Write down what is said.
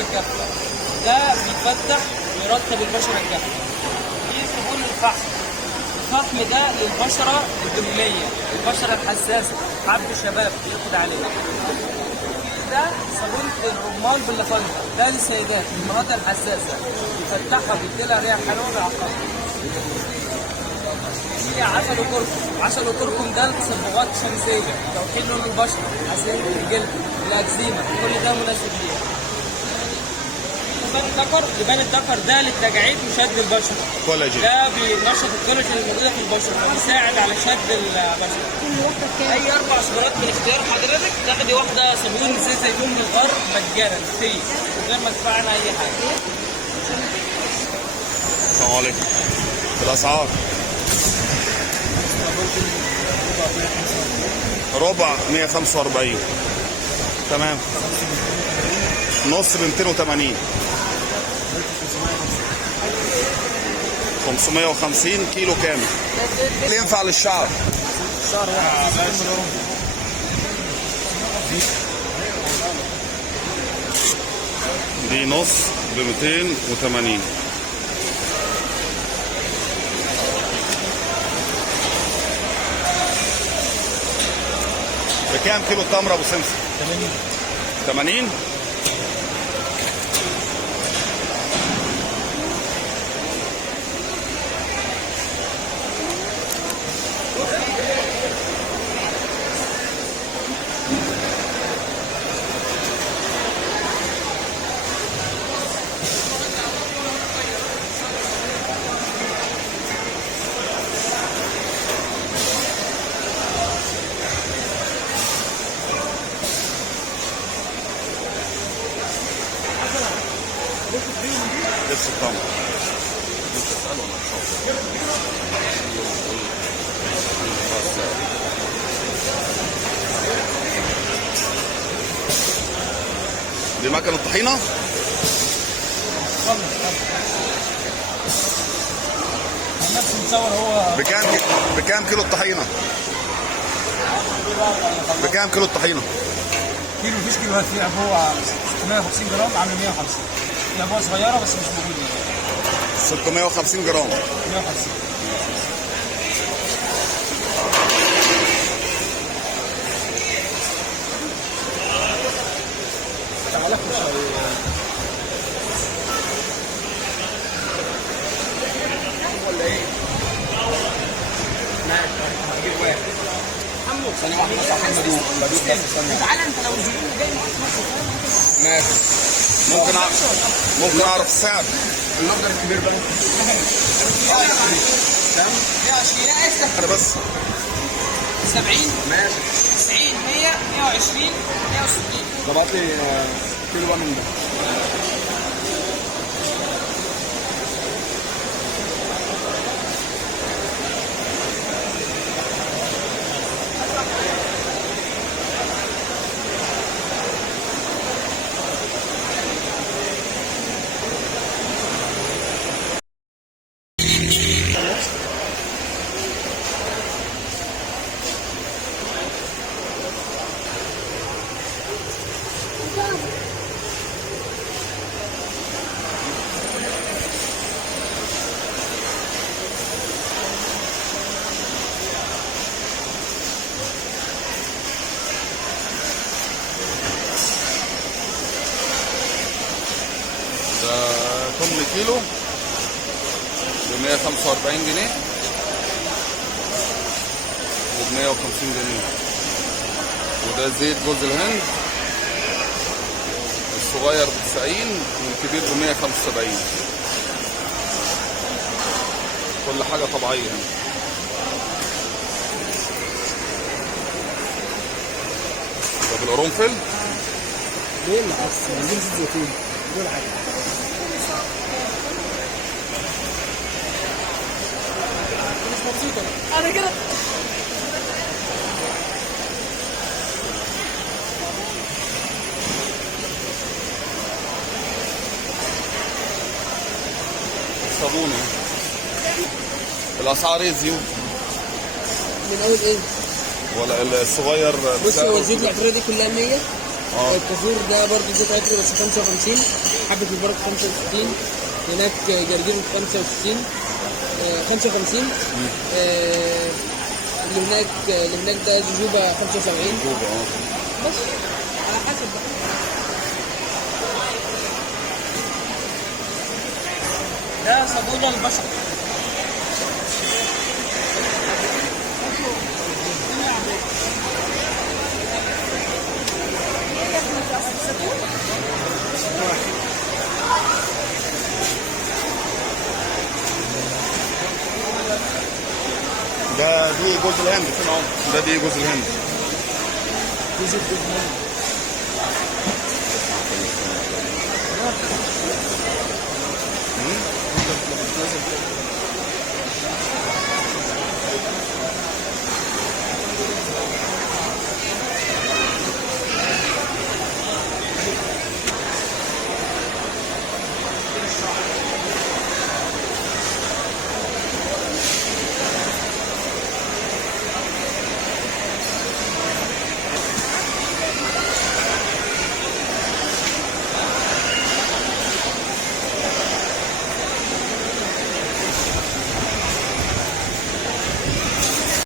البشره الجافه، ده بيفتح ويرطب البشره الجافه. في صابون الفحم، الفحم ده للبشره الدهنيه، البشره الحساسه، حب الشباب بياخد عليه. ده صابون الرمان باللافندر، ده للسيدات المناطق الحساسه، بيفتحها وبيديلها ريحه حلوه ويعقمها. في عسل وكركم، عسل وكركم ده للتصبغات الشمسيه، توحيد لون البشره، حساسيه الجلد، الاكزيما، كل ده مناسب ليها. لبان الذكر ده للتجاعيد وشد البشره. كولاجين. ده بينشط الكولاجين الموجوده في البشره، فبيساعد على شد البشره. اي 4 صبغات من اختيار حضرتك تاخدي واحده صابون زيت زيتون بالغر مجانا فري من غير ما تدفعي عنها اي حاجه. السلام عليكم. الاسعار ربع 145. تمام. نص ب 280. 550 كيلو كامل. اللي ينفع للشعر؟ دي نص ب 280. بكام كيلو التمر ابو سمسم؟ 80. لسه التمر. دي مكنة الطحينة؟ نفس المصور هو. بكام كيلو الطحينة؟ بكام كيلو الطحينة؟ كيلو مفيش كيلوهات، في عبوه 650 جرام عامل 150. في عبوه صغيره بس مش موجوده. 650 جرام. 150. تعالى ولا ايه؟ ماشي هجيب واحد. حمو ثانية واحدة بس عشان بدوق بس ثانية. تعالى انت لو الزبون جاي معاك ماشي. ممكن اعرف السعر؟ المقدر الكبير بقى. كام؟ 120. اسف. انا بس 70 ماشي 90 100 120 160. ظبط لي كيلو بقى من ده. ده 8 كيلو ب 145 جنيه وب 150 جنيه. وده زيت جوز الهند الصغير ب 90 والكبير ب 175. كل حاجة طبيعية هنا. طب القرنفل؟ ليه بس عايزين زيت زيتون دول عادي. مش مبسوطة أنا كده. الصابونة الأسعار ايه الزيوت؟ من أول إيه؟ ولا الصغير؟ بص هو الزيوت الاعتراضي كلها 100 الكافور ده برضه زيت عطري بس 55. حبة البركة 65. هناك جرجير 65 55. اللي هناك ده جوجوبا 75. بس على حسب بقى. ده صابونة البشرة. دي جوز الهند فين اهو، دي جوز الهند. جوز الهند.